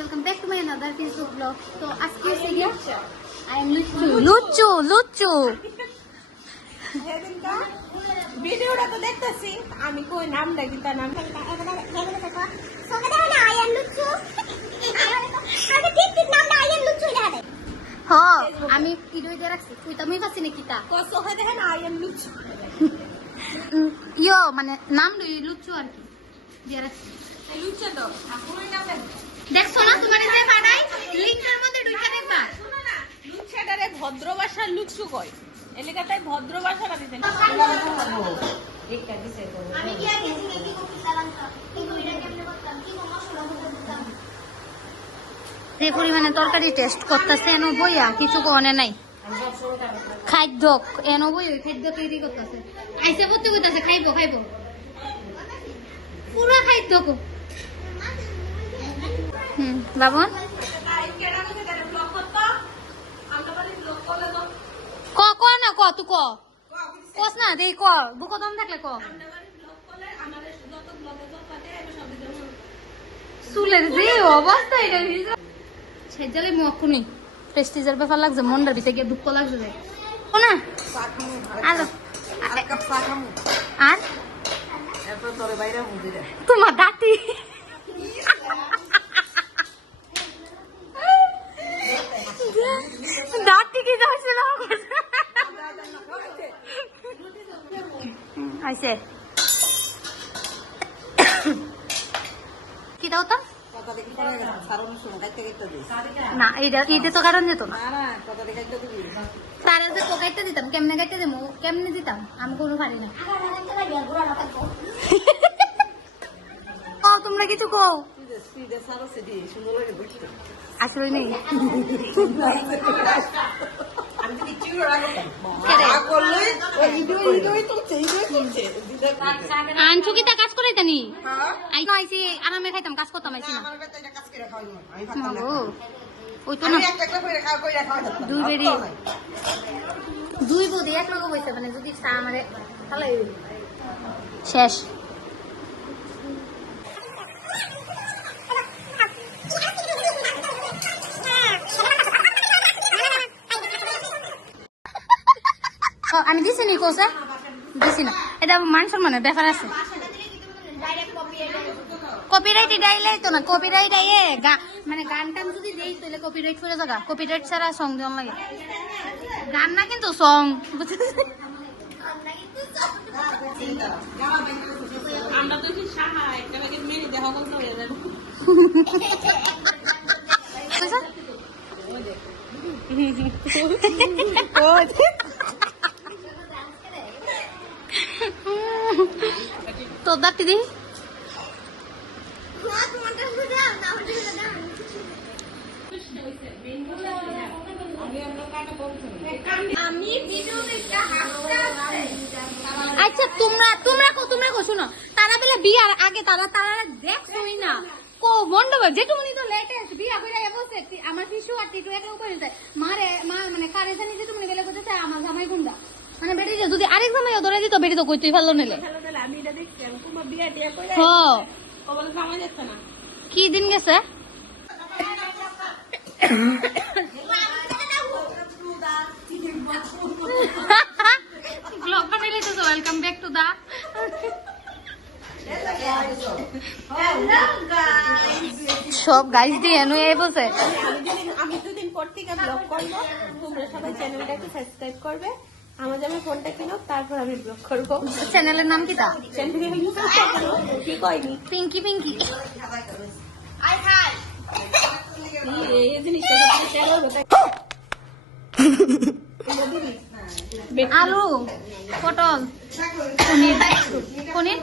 welcome back to my another Facebook vlog. So ask you say I am Luchu. হেদিনকা ভিডিওটা তো দেখতেছি আমি কই নাম দেখি তার নাম সঙ্গে দাও না I am Luchu আগে ঠিক নামটা I am Luchu লেখা দে হ্যাঁ আমি ভিডিও দিয়ে রাখছি তুই তো আমি পাচ্ছি না কিতা কত হয় দেখেন I am Luchu ইয়ো মানে নাম লুচ্চু আর কি দিয়ে রাখছি লুচু তো আপুই নাম দেখছো না তোমার যে পাড়াই লিংকের মধ্যে ঢুকে দেখবা শোনো না লুচ্ছাটারে ভদ্র ভাষার লুচু কয় এলাকাটায় ভদ্র ভাষাটা দিতেন আমি কি আগে থেকে কি করতে চালাম কিন্তু এটা কেমনে করতাম কি মশলা দিতাম যে পরিমাণে তরকারি টেস্ট করতেছে এনো বইয়া কিছু কোনে নাই খাদ্য এনো বই ওই খাদ্য তৈরি করতেছে আইসে করতে কইতাছে খাইবো পুরো খাদ্য কো বাবন ক না ক তুই কস না দেই ক বুক দম থাকলে ক চুলের যে অবস্থা এটা সেজালে মুখুনি প্রেস্টিজের ব্যাপার লাগছে মনটার ভিতরে গিয়ে দুঃখ লাগছে যে ও না আর তোমার দাঁতি দাঁতি কি ধরছিল আইসে কি দাও তো না এটা তো কারণ যেত না তারা যে কাইতে দিতাম কেমনে কাইতে দেবো কেমনে দিতাম আমি কোনো পারি না ও তোমরা কিছু কও আসলে নেই আনছো কি তা কাজ করে জানি আইসি আরামে খাইতাম কাজ করতাম আইসি না ওই তো না দুই বদি একরকম হয়েছে মানে যদি আমারে শেষ আমি দিছি নি কোসা দিছি না এটা মান সম্মানের ব্যাপার আছে কপিরাইট ডাইলে তো না কপিরাইট আইয়ে মানে গান টান যদি দেই তাহলে কপিরাইট করে জায়গা কপিরাইট ছাড়া সং দেওয়া লাগে গান না কিন্তু সং আমরা তো কি সাহা একটা বাগে মেরে দেহ করতে হয়ে যাবে তো দাঁতি দি আচ্ছা তোমরা কো শুনো তারা বেলা বিয়ার আগে তারা দেখছোই না কো মন্ডপ যেটুকুনি তো লেটেস্ট বিয়া কইরা বলছে আমার শিশু আর টিটু একটা উপরে যায় মা মানে কারে জানি যেটুকুনি বেলা কইতেছে আমার জামাই গুন্ডা মানে বেড়ি যদি আরেক জামাই ধরে দিত বেড়ি তো কইতেই ভালো নিলে আমি এটা দেখছি তোমার বিয়া টিয়া কইরা হ্যাঁ কবল জামাই যাচ্ছে না কি দিন গেছে ব্লগ বানাইলে তো ওয়েলকাম ব্যাক টু দা সব গাইস দিয়ে এনো এই বসে আমি দুদিন পর থেকে ব্লগ করব তোমরা সবাই চ্যানেলটাকে সাবস্ক্রাইব করবে আমার জামাই ফোনটা কিনো তারপর আমি ব্লগ করব চ্যানেলের নাম কি তা কি কইনি পিঙ্কি এই জিনিসটা আলু পটল পনির